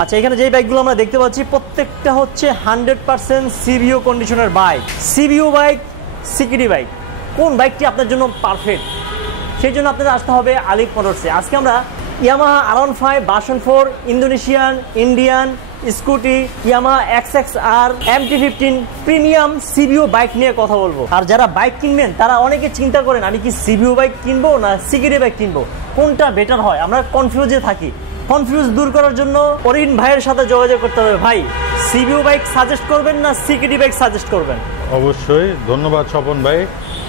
আচ্ছা, এখানে যেই বাইকগুলো আমরা দেখতে পাচ্ছি প্রত্যেকটা হচ্ছে 100% সিবিও কন্ডিশনের বাইক। সিবিও বাইক, সিকিডি বাইক, কোন বাইকটি আপনার জন্য পারফেক্ট? সেই জন্য আপনাদের আসতে হবে আলিফ মোটরসে। আজকে আমরা Yamaha R15 version 4, Indonesian, Indian, scooty, Yamaha XXR, MT-15 premium CBU bike নিয়ে কথা বলবো। আর যারা বাইক কিনবেন তারা অনেকে চিন্তা করেন আমি কি সিবিও বাইক কিনবো না সিকিডি বাইক কিনবো, কোনটা বেটার হয়, আমরা কনফিউজে থাকি। কনফিউজ দূর করার জন্য অরিন ভাইয়ের সাথে যোগাযোগ করতে হবে। ভাই, সিবিও বাইক সাজেস্ট করবেন না সিকিডি বাইক সাজেস্ট করবেন? অবশ্যই, ধন্যবাদ স্বপন ভাই,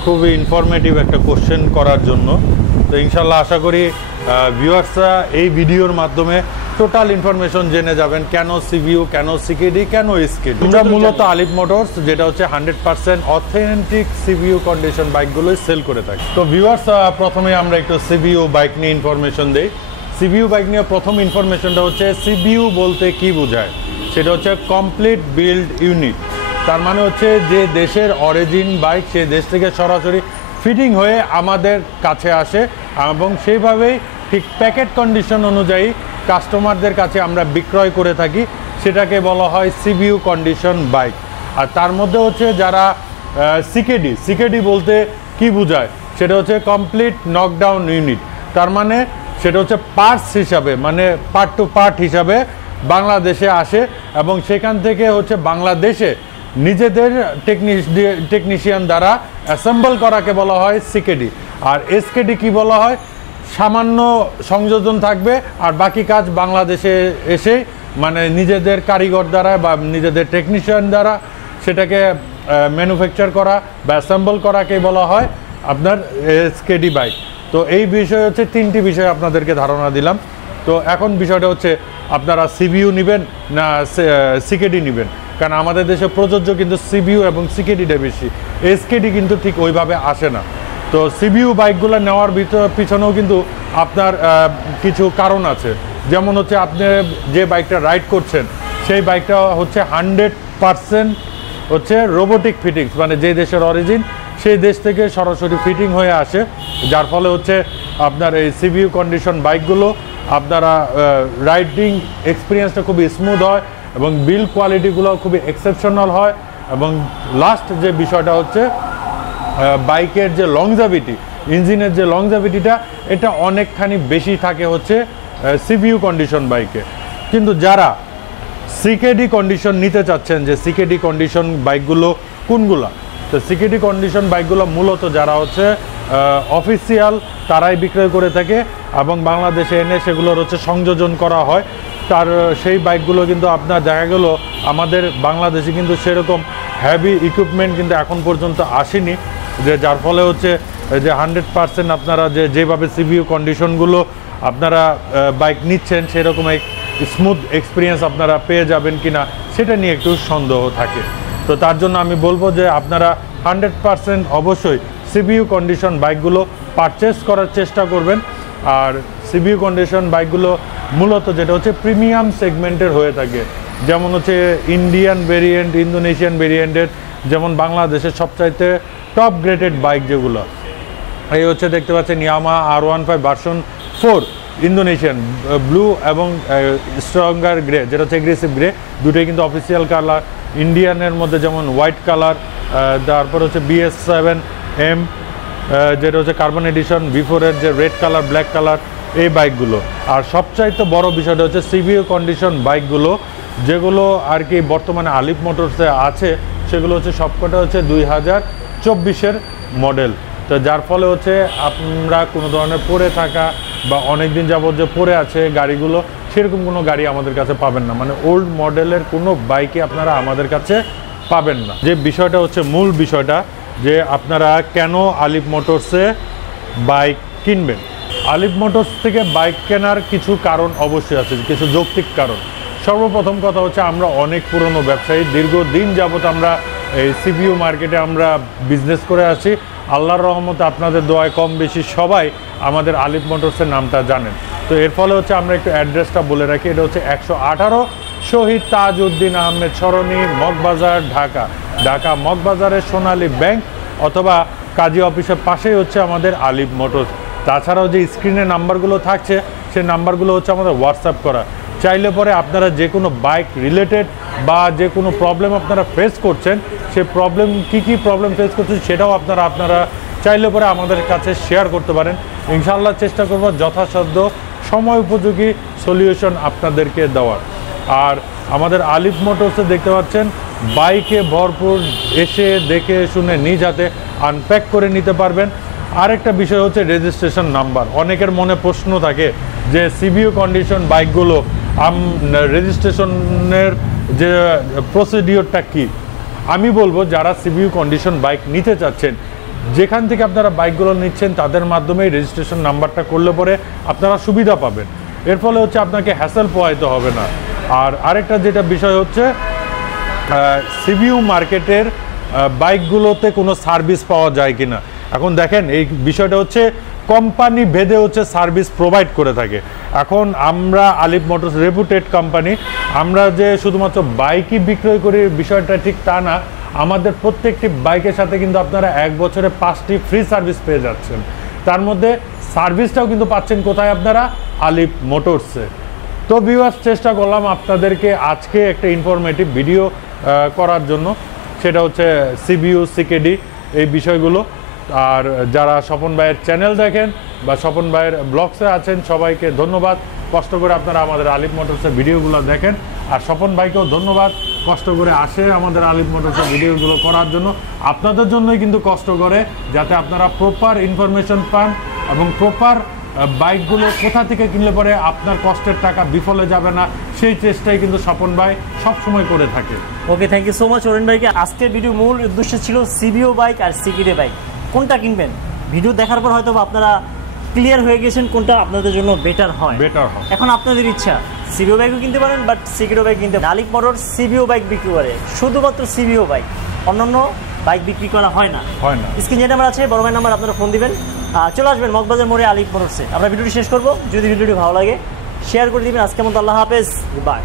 খুবই ইনফরমেটিভ একটা কোশ্চেন করার জন্য। তো ইনশাল্লাহ আশা করি ভিউয়ার্সরা এই ভিডিওর মাধ্যমে টোটাল ইনফরমেশন জেনে যাবেন, কেন সিবিও, কেন সিকিডি, কেন এসকেডি। আমরা মূলত আলিফ মোটরস, যেটা হচ্ছে 100% অথেন্টিক সিবিও কন্ডিশন বাইকগুলোই সেল করে থাকি। তো ভিউয়ার্স, প্রথমে আমরা একটু সিবিও বাইক নিয়ে ইনফরমেশন দেই। সিবিউ বাইক নিয়ে প্রথম ইনফরমেশনটা হচ্ছে সিবিউ বলতে কি বোঝায়, সেটা হচ্ছে কমপ্লিট বিল্ড ইউনিট। তার মানে হচ্ছে যে দেশের অরিজিন বাইক সে দেশ থেকে সরাসরি ফিটিং হয়ে আমাদের কাছে আসে এবং সেইভাবেই ঠিক প্যাকেট কন্ডিশন অনুযায়ী কাস্টমারদের কাছে আমরা বিক্রয় করে থাকি, সেটাকে বলা হয় সিবিউ কন্ডিশন বাইক। আর তার মধ্যে হচ্ছে যারা সিকেডি বলতে কি বোঝায়, সেটা হচ্ছে কমপ্লিট নকডাউন ইউনিট। তার মানে সেটা হচ্ছে পার্টস হিসাবে, মানে পার্ট টু পার্ট হিসাবে বাংলাদেশে আসে এবং সেখান থেকে হচ্ছে বাংলাদেশে নিজেদের টেকনিশিয়ান দ্বারা অ্যাসেম্বল করাকে বলা হয় সিকেডি। আর এসকেডি কি বলা হয়, সামান্য সংযোজন থাকবে আর বাকি কাজ বাংলাদেশে এসে মানে নিজেদের কারিগর দ্বারা বা নিজেদের টেকনিশিয়ান দ্বারা সেটাকে ম্যানুফ্যাকচার করা বা অ্যাসেম্বল করাকে বলা হয় আপনার এসকেডি বাইক। তো এই বিষয় হচ্ছে তিনটি বিষয় আপনাদেরকে ধারণা দিলাম। তো এখন বিষয়টা হচ্ছে আপনারা সিবিইউ নেবেন না সিকেডি নেবেন, কারণ আমাদের দেশে প্রযোজ্য কিন্তু সিবিইউ এবং সিকেডিটা বেশি, এসকেডি কিন্তু ঠিক ওইভাবে আসে না। তো সিবিইউ বাইকগুলো নেওয়ার পিছনেও কিন্তু আপনার কিছু কারণ আছে। যেমন হচ্ছে আপনি যে বাইকটা রাইড করছেন সেই বাইকটা হচ্ছে 100% হচ্ছে রোবোটিক ফিটিংস, মানে যে দেশের অরিজিন সেই দেশ থেকে সরাসরি ফিটিং হয়ে আসে, যার ফলে হচ্ছে আপনার এই সিবিইউ কন্ডিশন বাইকগুলো আপনারা রাইডিং এক্সপিরিয়েন্সটা খুবই স্মুথ হয় এবং বিল্ড কোয়ালিটিগুলো খুবই এক্সেপশনাল হয়। এবং লাস্ট যে বিষয়টা হচ্ছে বাইকের যে লংজাভিটি, ইঞ্জিনের যে লংজাভিটিটা, এটা অনেকখানি বেশি থাকে হচ্ছে সিবিইউ কন্ডিশন বাইকে। কিন্তু যারা সিকেডি কন্ডিশন নিতে চাচ্ছেন, যে সিকেডি কন্ডিশন বাইকগুলো কোনগুলো, তো সিকেডি কন্ডিশন বাইকগুলো মূলত যারা হচ্ছে অফিসিয়াল তারাই বিক্রয় করে থাকে এবং বাংলাদেশে এনে সেগুলোর হচ্ছে সংযোজন করা হয়। তার সেই বাইকগুলো কিন্তু আপনার দেখা গেল আমাদের বাংলাদেশে কিন্তু সেরকম হেভি ইকুইপমেন্ট কিন্তু এখন পর্যন্ত আসেনি, যে যার ফলে হচ্ছে যে 100% আপনারা যেভাবে সিবিইউ কন্ডিশনগুলো আপনারা বাইক নিচ্ছেন সেরকম স্মুথ এক্সপিরিয়েন্স আপনারা পেয়ে যাবেন কিনা সেটা নিয়ে একটু সন্দেহ থাকে। তো তার জন্য আমি বলবো যে আপনারা 100% অবশ্যই সিবিইউ কন্ডিশন বাইকগুলো পারচেস করার চেষ্টা করবেন। আর সিবিইউ কন্ডিশন বাইকগুলো মূলত যেটা হচ্ছে প্রিমিয়াম সেগমেন্টের হয়ে থাকে, যেমন হচ্ছে ইন্ডিয়ান ভেরিয়েন্ট, ইন্দোনেশিয়ান ভেরিয়েন্টের, যেমন বাংলাদেশের সবচাইতে টপ গ্রেডেড বাইক যেগুলো এই হচ্ছে দেখতে পাচ্ছেন Yamaha R15 version 4 Indonesian blue এবং স্ট্রঙ্গার গ্রে, যেটা হচ্ছে এগ্রেসিভ গ্রে, দুটোই কিন্তু অফিসিয়াল কালার। ইন্ডিয়ানের মধ্যে যেমন হোয়াইট কালার, তারপর হচ্ছে BS7M যেটা হচ্ছে কার্বন এডিশন, V4-এর যে রেড কালার, ব্ল্যাক কালার, এই বাইকগুলো। আর সবচাইতে বড় বিষয়টা হচ্ছে সিবিইউ কন্ডিশন বাইকগুলো যেগুলো আর কি বর্তমানে আলিফ মোটরসে আছে, সেগুলো হচ্ছে সবকটা হচ্ছে 2024-এর মডেল। তো যার ফলে হচ্ছে আমরা কোনো ধরনের পড়ে থাকা বা অনেক দিন যাবত যে পড়ে আছে গাড়িগুলো, সেরকম কোনো গাড়ি আমাদের কাছে পাবেন না, মানে ওল্ড মডেলের কোনো বাইকে আপনারা আমাদের কাছে পাবেন না। যে বিষয়টা হচ্ছে মূল বিষয়টা, যে আপনারা কেন আলিফ মোটরসে বাইক কিনবেন। আলিফ মোটরস থেকে বাইক কেনার কিছু কারণ অবশ্যই আছে, কিছু যৌক্তিক কারণ। সর্বপ্রথম কথা হচ্ছে আমরা অনেক পুরনো ব্যবসায়ী, দীর্ঘদিন যাবত আমরা এই সিবিইউ মার্কেটে আমরা বিজনেস করে আসি। আল্লাহর রহমতে আপনাদের দোয়ায় কম বেশি সবাই আমাদের আলিফ মোটরসের নামটা জানেন। তো এর ফলে হচ্ছে আমরা একটু অ্যাড্রেসটা বলে রাখি, এটা হচ্ছে 118 শহীদ তাজউদ্দিন আহমেদ সরণি, মগবাজার, ঢাকা। ঢাকা মগবাজারের সোনালী ব্যাংক অথবা কাজী অফিসের পাশেই হচ্ছে আমাদের আলিফ মোটরস। তাছাড়াও যে স্ক্রিনে নাম্বারগুলো থাকছে সেই নাম্বারগুলো হচ্ছে আমাদের হোয়াটসঅ্যাপ করা, চাইলে পরে আপনারা যে কোনো বাইক রিলেটেড বা যে কোনো প্রবলেম আপনারা ফেস করছেন, সে প্রবলেম কী প্রবলেম ফেস করছেন সেটাও আপনারা চাইলে পরে আমাদের কাছে শেয়ার করতে পারেন। ইনশাআল্লাহ চেষ্টা করব যথাসাধ্য সময় উপযোগী সলিউশন আপনাদেরকে দেওয়ার। আর আমাদের আলিফ মোটরসে দেখতে পাচ্ছেন বাইকে ভরপুর, এসে দেখে শুনে নিজ হাতে আনপ্যাক করে নিতে পারবেন। আরেকটা বিষয় হচ্ছে রেজিস্ট্রেশন নাম্বার। অনেকের মনে প্রশ্ন থাকে যে সিবিইউ কন্ডিশন বাইকগুলো রেজিস্ট্রেশনের যে প্রসিডিওরটা কি। আমি বলবো যারা সিবিইউ কন্ডিশন বাইক নিতে চাচ্ছেন, যেখান থেকে আপনারা বাইকগুলো নিচ্ছেন তাদের মাধ্যমেই রেজিস্ট্রেশন নাম্বারটা করলে পরে আপনারা সুবিধা পাবেন। এর ফলে হচ্ছে আপনাকে হ্যাসেল পোহাইতে হবে না। আর আরেকটা যেটা বিষয় হচ্ছে সিবিইউ মার্কেটের বাইকগুলোতে কোনো সার্ভিস পাওয়া যায় কিনা। এখন দেখেন এই বিষয়টা হচ্ছে কোম্পানি ভেদে হচ্ছে সার্ভিস প্রোভাইড করে থাকে। এখন আমরা আলিফ মোটরস রেপুটেড কোম্পানি, আমরা যে শুধুমাত্র বাইকই বিক্রয় করি বিষয়টা ঠিক তা না। আমাদের প্রত্যেকটি বাইকের সাথে কিন্তু আপনারা 1 বছরে 5টি ফ্রি সার্ভিস পেয়ে যাচ্ছেন। তার মধ্যে সার্ভিসটাও কিন্তু পাচ্ছেন কোথায়? আপনারা আলিফ মোটরসে। তো ভিউয়ার্স, চেষ্টা করলাম আপনাদেরকে আজকে একটা ইনফরমেটিভ ভিডিও করার জন্য, সেটা হচ্ছে সিবিইউ সিকেডি এই বিষয়গুলো। আর যারা স্বপন ভাইয়ের চ্যানেল দেখেন বা স্বপন ভাইয়ের ব্লগসে আছেন, সবাইকে ধন্যবাদ। কষ্ট করে আপনারা আমাদের আলিফ মোটরসের ভিডিওগুলো দেখেন। আর স্বপন ভাইকেও ধন্যবাদ, কষ্ট করে আসে আমাদের আলিফ মোটরসের ভিডিওগুলো করার জন্য। আপনাদের জন্যই কিন্তু কষ্ট করে, যাতে আপনারা প্রপার ইনফরমেশন পান এবং প্রপার বাইকগুলো কোথা থেকে কিনলে পরে আপনার কষ্টের টাকা বিফলে যাবে না, সেই চেষ্টাই কিন্তু স্বপন ভাই সবসময় করে থাকে। ওকে, থ্যাংক ইউ সো মাচ অরেন ভাইকে। আজকের ভিডিও মূল উদ্দেশ্য ছিল সিবিইউ বাইক আর সিকেডি বাইক কোনটা কিনবেন। ভিডিও দেখার পর হয়তো আপনারা ক্লিয়ার হয়ে গেছেন কোনটা আপনাদের জন্য বেটার হয়। এখন আপনাদের ইচ্ছা, সিবিইউ বাইকও কিনতে পারেন, বাট সিকেডি বাইক কিনতে আলিফ মোটর সিবিইউ বাইক বিক্রি করে, শুধুমাত্র সিবিইউ বাইক, অন্যান্য বাইক বিক্রি করা হয় না। স্ক্রিনে যে নাম্বার আছে, বড় ভাই নাম্বার, আপনারা ফোন দিবেন, চলে আসবেন মগবাজার মোড়ে আলিফ মোটরসে। আমরা ভিডিওটি শেষ করবো। যদি ভিডিওটি ভালো লাগে শেয়ার করে দিবেন। আজকের মতো আল্লাহ হাফেজ, বাই।